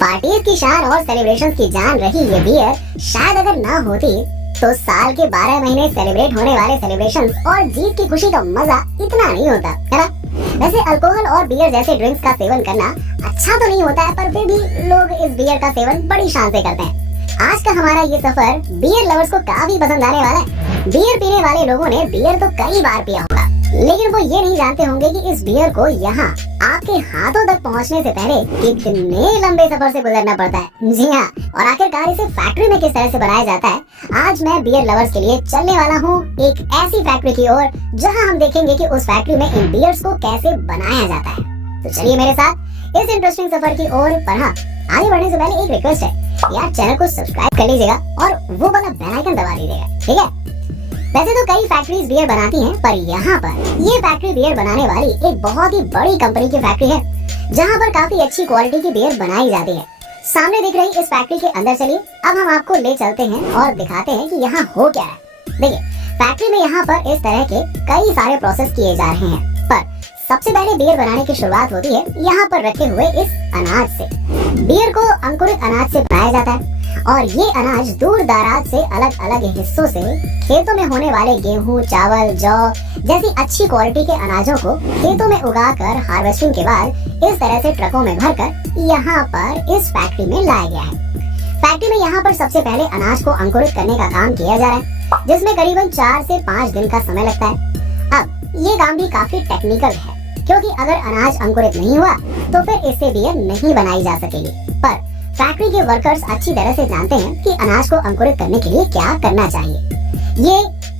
Parties की शान और सेलिब्रेशंस की जान रही ये बियर शायद अगर ना होती तो साल के 12 महीने सेलिब्रेट होने वाले सेलिब्रेशंस और जीत की खुशी का मजा इतना नहीं होता, है ना। वैसे अल्कोहल और बियर जैसे ड्रिंक्स का सेवन करना अच्छा तो नहीं होता है, पर फिर भी लोग इस बियर का सेवन बड़ी शान से करते हैं। आज का हमारा ये सफर बियर लवर्स को काफी पसंद आने वाला है। बियर पीने वाले लोगों ने बियर तो कई बार पिया होगा, लेकिन वो ये नहीं जानते होंगे कि इस बियर को यहाँ आपके हाथों तक पहुँचने से पहले कितने लंबे सफर से गुजरना पड़ता है। जी हाँ, और आखिरकार इसे फैक्ट्री में किस तरह से बनाया जाता है, आज मैं बियर लवर्स के लिए चलने वाला हूँ एक ऐसी फैक्ट्री की ओर जहाँ हम देखेंगे कि उस फैक्ट्री में इन बियर्स को कैसे बनाया जाता है। तो चलिए मेरे साथ इस इंटरेस्टिंग सफर की ओर। पर हाँ, आगे बढ़ने से पहले एक रिक्वेस्ट है यार, चैनल को सब्सक्राइब कर लीजिएगा और वो वाला बेल आइकन दबा दीजिएगा, ठीक है। वैसे तो कई फैक्ट्रीज बियर बनाती हैं, पर यहाँ पर ये फैक्ट्री बियर बनाने वाली एक बहुत ही बड़ी कंपनी की फैक्ट्री है, जहाँ पर काफी अच्छी क्वालिटी की बियर बनाई जाती है। सामने दिख रही इस फैक्ट्री के अंदर चलिए अब हम आपको ले चलते हैं और दिखाते हैं कि यहाँ हो क्या है। देखिए, फैक्ट्री में यहाँ पर इस तरह के कई सारे प्रोसेस किए जा रहे हैं, पर सबसे पहले बियर बनाने की शुरुआत होती है यहाँ पर रखे हुए इस अनाज से। बियर को अंकुरित अनाज से बनाया जाता है और ये अनाज दूर दराज से अलग अलग हिस्सों से खेतों में होने वाले गेहूं, चावल, जौ जैसी अच्छी क्वालिटी के अनाजों को खेतों में उगाकर हार्वेस्टिंग के बाद इस तरह से ट्रकों में भरकर यहाँ पर इस फैक्ट्री में लाया गया है। फैक्ट्री में यहाँ पर सबसे पहले अनाज को अंकुरित करने का काम किया जा रहा है, जिसमें करीबन 4 से 5 दिन का समय लगता है। अब ये काम भी काफी टेक्निकल है, क्योंकि अगर अनाज अंकुरित नहीं हुआ तो फिर इससे बियर नहीं बनाई जा सकेगी। पर फैक्ट्री के वर्कर्स अच्छी तरह से जानते हैं कि अनाज को अंकुरित करने के लिए क्या करना चाहिए। ये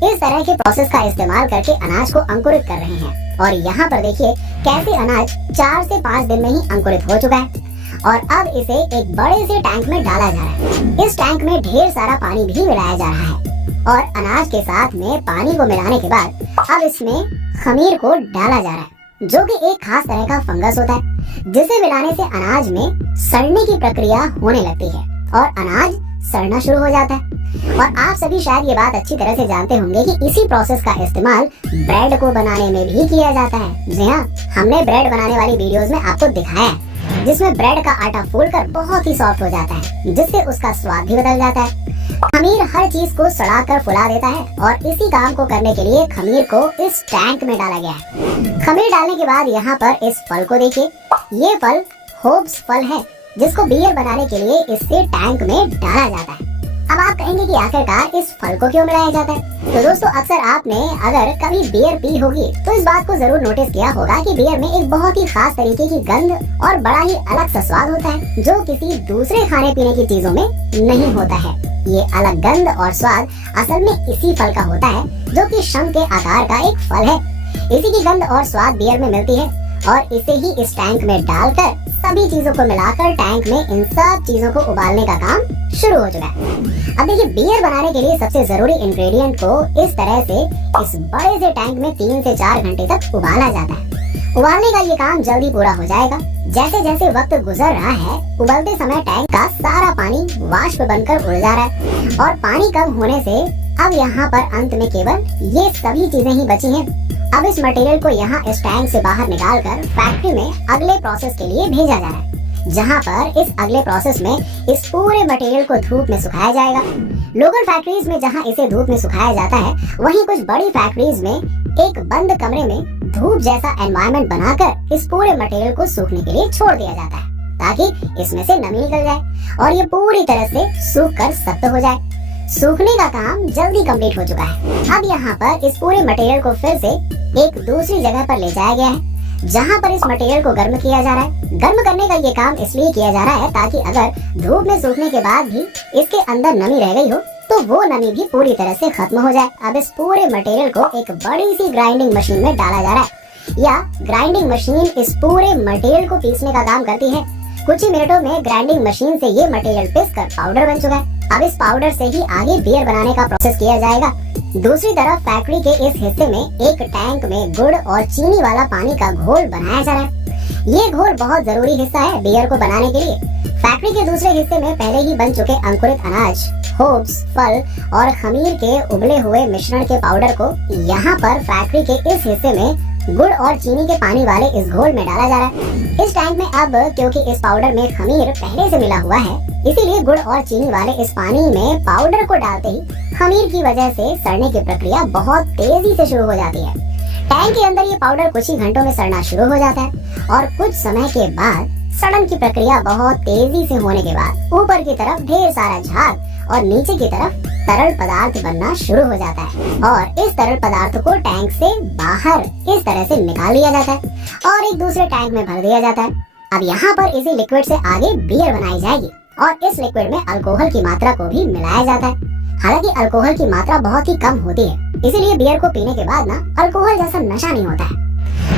इस तरह के प्रोसेस का इस्तेमाल करके अनाज को अंकुरित कर रहे हैं और यहाँ पर देखिए कैसे अनाज 4 से 5 दिन में ही अंकुरित हो चुका है और अब इसे एक बड़े से टैंक में डाला जा रहा है। इस टैंक में ढेर सारा पानी भी मिलाया जा रहा है और अनाज के साथ में पानी को मिलाने के बाद अब इसमें खमीर को डाला जा रहा है, जो कि एक खास तरह का फंगस होता है, जिसे मिलाने से अनाज में सड़ने की प्रक्रिया होने लगती है और अनाज सड़ना शुरू हो जाता है। और आप सभी शायद ये बात अच्छी तरह से जानते होंगे कि इसी प्रोसेस का इस्तेमाल ब्रेड को बनाने में भी किया जाता है। जी हाँ, हमने ब्रेड बनाने वाली वीडियोस में आपको दिखाया है, जिसमें ब्रेड का आटा फूलकर बहुत ही सॉफ्ट हो जाता है, जिससे उसका स्वाद भी बदल जाता है। खमीर हर चीज को सड़ाकर फुला देता है और इसी काम को करने के लिए खमीर को इस टैंक में डाला गया है। खमीर डालने के बाद यहाँ पर इस फल को देखिए, ये फल होप्स फल है, जिसको बियर बनाने के लिए इससे टैंक में डाला जाता है। अब आप कहेंगे कि आखिरकार इस फल को क्यों मिलाया जाता है? तो दोस्तों, अक्सर आपने अगर कभी बियर पी होगी तो इस बात को जरूर नोटिस किया होगा कि बियर में एक बहुत ही खास तरीके की गंध और बड़ा ही अलग सा स्वाद होता है, जो किसी दूसरे खाने पीने की चीजों में नहीं होता है। ये अलग गंध और स्वाद असल में इसी फल का होता है, जो कि शंख के आकार का एक फल है। इसी की गंध और स्वाद बियर में मिलती है और इसे ही इस टैंक में डालकर सभी चीजों को मिलाकर टैंक में इन सब चीजों को उबालने का काम शुरू हो चुका है। अब देखिए, बियर बनाने के लिए सबसे जरूरी इंग्रेडिएंट को इस तरह से इस बड़े से टैंक में 3 से 4 घंटे तक उबाला जाता है। उबालने का ये काम जल्दी पूरा हो जाएगा। जैसे जैसे वक्त गुजर रहा है, उबलते समय टैंक का सारा पानी वाष्प बनकर उड़ जा रहा है और पानी कम होने से अब यहाँ पर अंत में केवल ये सभी चीजें ही बची हैं। अब इस मटेरियल को यहाँ इस टैंक से बाहर निकालकर फैक्ट्री में अगले प्रोसेस के लिए भेजा जा रहा है, जहाँ पर इस अगले प्रोसेस में इस पूरे मटेरियल को धूप में सुखाया जाएगा। लोकल फैक्ट्रीज में जहाँ इसे धूप में सुखाया जाता है, वहीं कुछ बड़ी फैक्ट्रीज में एक बंद कमरे में धूप जैसा एनवायरनमेंट बनाकर इस पूरे मटेरियल को सूखने के लिए छोड़ दिया जाता है, ताकि इसमें से नमी निकल जाए और ये पूरी तरह से सूख कर सख्त हो जाए। सूखने का काम जल्दी कंप्लीट हो चुका है। अब यहाँ पर इस पूरे मटेरियल को फिर से एक दूसरी जगह पर ले जाया गया है, जहाँ पर इस मटेरियल को गर्म किया जा रहा है। गर्म करने का ये काम इसलिए किया जा रहा है ताकि अगर धूप में सूखने के बाद भी इसके अंदर नमी रह गई हो तो वो नमी भी पूरी तरह से खत्म हो जाए। अब इस पूरे मटेरियल को एक बड़ी सी ग्राइंडिंग मशीन में डाला जा रहा है, या ग्राइंडिंग मशीन इस पूरे मटेरियल को पीसने का काम करती है। कुछ ही मिनटों में ग्राइंडिंग मशीन से ये मटेरियल पीसकर पाउडर बन चुका है। अब इस पाउडर से ही आगे बियर बनाने का प्रोसेस किया जाएगा। दूसरी तरफ फैक्ट्री के इस हिस्से में एक टैंक में गुड़ और चीनी वाला पानी का घोल बनाया जा रहा है। ये घोल बहुत जरूरी हिस्सा है बियर को बनाने के लिए। फैक्ट्री के दूसरे हिस्से में पहले ही बन चुके अंकुरित अनाज, होप्स, फल और खमीर के उबले हुए मिश्रण के पाउडर को यहाँ पर फैक्ट्री के इस हिस्से में गुड़ और चीनी के पानी वाले इस घोल में डाला जा रहा है। इस टैंक में अब क्योंकि इस पाउडर में खमीर पहले से मिला हुआ है, इसीलिए गुड़ और चीनी वाले इस पानी में पाउडर को डालते ही खमीर की वजह से सड़ने की प्रक्रिया बहुत तेजी से शुरू हो जाती है। टैंक के अंदर ये पाउडर कुछ ही घंटों में सड़ना शुरू हो जाता है और कुछ समय के बाद सड़न की प्रक्रिया बहुत तेजी से होने के बाद ऊपर की तरफ ढेर सारा झाग और नीचे की तरफ तरल पदार्थ बनना शुरू हो जाता है और इस तरल पदार्थ को टैंक से बाहर इस तरह से निकाल लिया जाता है और एक दूसरे टैंक में भर दिया जाता है। अब यहाँ पर इसी लिक्विड से आगे बियर बनाई जाएगी और इस लिक्विड में अल्कोहल की मात्रा को भी मिलाया जाता है। हालांकि अल्कोहल की मात्रा बहुत ही कम होती है, इसीलिए बियर को पीने के बाद ना अल्कोहल जैसा नशा नहीं होता है।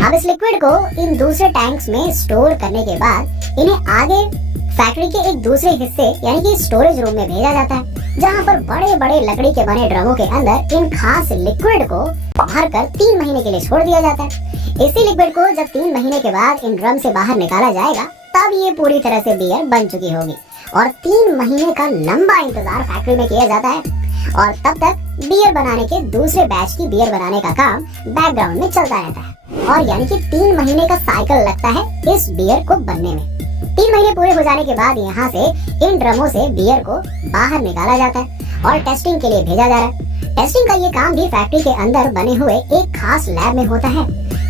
अब इस लिक्विड को इन दूसरे टैंक्स में स्टोर करने के बाद इन्हें आगे फैक्ट्री के एक दूसरे हिस्से यानी कि स्टोरेज रूम में भेजा जाता है, जहां पर बड़े बड़े लकड़ी के बने ड्रमों के अंदर इन खास लिक्विड को भर कर 3 महीने के लिए छोड़ दिया जाता है। इसी लिक्विड को जब 3 महीने के बाद इन ड्रम से बाहर निकाला जाएगा तब ये पूरी तरह से बियर बन चुकी होगी और 3 महीने का लंबा इंतजार फैक्ट्री में किया जाता है और तब तक बियर बनाने के दूसरे बैच की बियर बनाने का काम बैकग्राउंड में चलता रहता है और यानी कि 3 महीने का साइकिल लगता है इस बियर को बनने में। 3 महीने पूरे हो जाने के बाद यहाँ से इन ड्रमों से बियर को बाहर निकाला जाता है और टेस्टिंग के लिए भेजा जा रहा है। टेस्टिंग का ये काम भी फैक्ट्री के अंदर बने हुए एक खास लैब में होता है,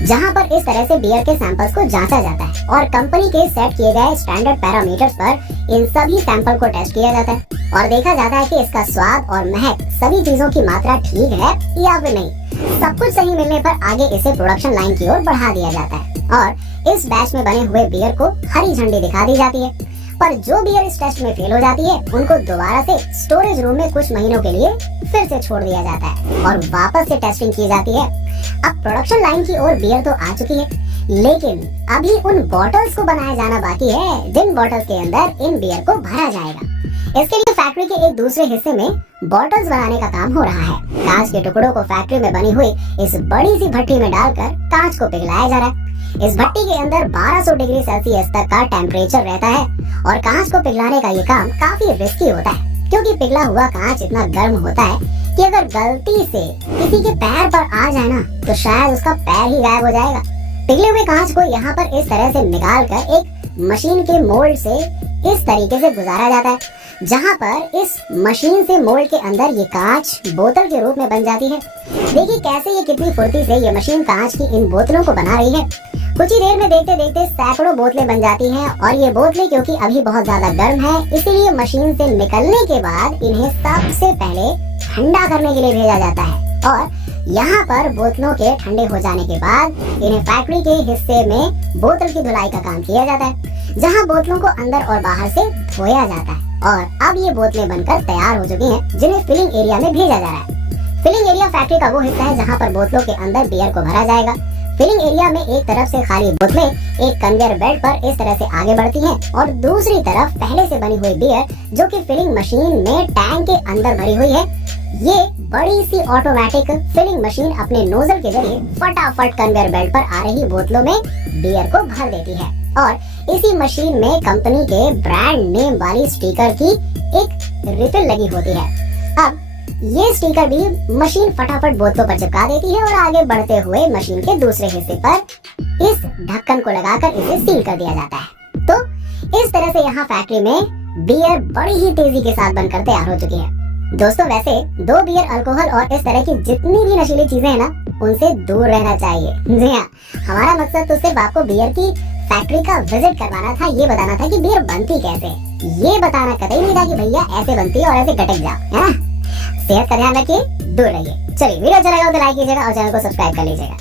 जहाँ पर इस तरह से बियर के सैंपल्स को जांचा जाता है और कंपनी के सेट किए गए स्टैंडर्ड पैरामीटर्स पर इन सभी सैंपल को टेस्ट किया जाता है और देखा जाता है कि इसका स्वाद और महक सभी चीजों की मात्रा ठीक है या फिर नहीं। सब कुछ सही मिलने पर आगे इसे प्रोडक्शन लाइन की ओर बढ़ा दिया जाता है और इस बैच में बने हुए बियर को हरी झंडी दिखा दी जाती है। पर जो बियर इस टेस्ट में फेल हो जाती है उनको दोबारा से स्टोरेज रूम में कुछ महीनों के लिए फिर से छोड़ दिया जाता है और वापस से टेस्टिंग की जाती है। अब प्रोडक्शन लाइन की ओर बियर तो आ चुकी है, लेकिन अभी उन बॉटल्स को बनाया जाना बाकी है जिन बॉटल्स के अंदर इन बियर को भरा जाएगा। इसके लिए फैक्ट्री के एक दूसरे हिस्से में बॉटल्स बनाने का काम हो रहा है। कांच के टुकड़ों को फैक्ट्री में बनी हुई इस बड़ी सी भट्टी में डालकर कांच को पिघलाया जा रहा है। इस भट्टी के अंदर 1200 डिग्री सेल्सियस तक का टेम्परेचर रहता है और कांच को पिघलाने का ये काम काफी रिस्की होता है, क्योंकि पिघला हुआ कांच इतना गर्म होता है कि अगर गलती से किसी के पैर पर आ जाए ना तो शायद उसका पैर ही गायब हो जाएगा। पिघले हुए कांच को यहाँ पर इस तरह से निकाल कर एक मशीन के मोल्ड से इस तरीके से गुजारा जाता है, जहाँ पर इस मशीन से मोल्ड के अंदर ये कांच बोतल के रूप में बन जाती है। देखिए कैसे ये कितनी फुर्ती से ये मशीन कांच की इन बोतलों को बना रही है। कुछ ही देर में देखते देखते सैकड़ों बोतलें बन जाती हैं और ये बोतलें क्योंकि अभी बहुत ज्यादा गर्म है, इसीलिए मशीन से निकलने के बाद इन्हें सबसे पहले ठंडा करने के लिए भेजा जाता है और यहाँ पर बोतलों के ठंडे हो जाने के बाद इन्हें फैक्ट्री के हिस्से में बोतल की धुलाई का काम किया जाता है, जहाँ बोतलों को अंदर और बाहर से धोया जाता है और अब ये बोतलें बनकर तैयार हो चुकी हैं, जिन्हें फिलिंग एरिया में भेजा जा रहा है। फिलिंग एरिया फैक्ट्री का वो हिस्सा है जहाँ पर बोतलों के अंदर बियर को भरा जाएगा। फिलिंग एरिया में एक तरफ से खाली बोतलें एक कन्वेयर बेल्ट पर इस तरह से आगे बढ़ती हैं और दूसरी तरफ पहले से बनी हुई बियर जो कि फिलिंग मशीन में टैंक के अंदर भरी हुई है, ये बड़ी सी ऑटोमेटिक फिलिंग मशीन अपने नोजल के जरिए फटाफट कन्वेयर बेल्ट पर आ रही बोतलों में बियर को भर देती है और इसी मशीन में कंपनी के ब्रांड नेम वाली स्टिकर की एक रिफिल लगी होती है। अब ये स्टिकर भी मशीन फटाफट बोतलों पर चिपका देती है और आगे बढ़ते हुए मशीन के दूसरे हिस्से पर इस ढक्कन को लगाकर इसे सील कर दिया जाता है। तो इस तरह से यहाँ फैक्ट्री में बियर बड़ी ही तेजी के साथ बनकर तैयार हो चुकी है। दोस्तों वैसे दो बियर, अल्कोहल और इस तरह की जितनी भी नशीली चीजें हैं ना, उनसे दूर रहना चाहिए। जी हाँ, हमारा मकसद तो सिर्फ आपको बियर की फैक्ट्री का विजिट करवाना था, ये बताना था कि बियर बनती कैसे, ये बताना कतई नहीं था कि भैया ऐसे बनती है और ऐसे गटक जाओ, है ना। सेहत का ध्यान रखिए, दूर रहिए। चलिए वीडियो अच्छा लगा तो लाइक कीजिएगा और चैनल को सब्सक्राइब कर लीजिएगा।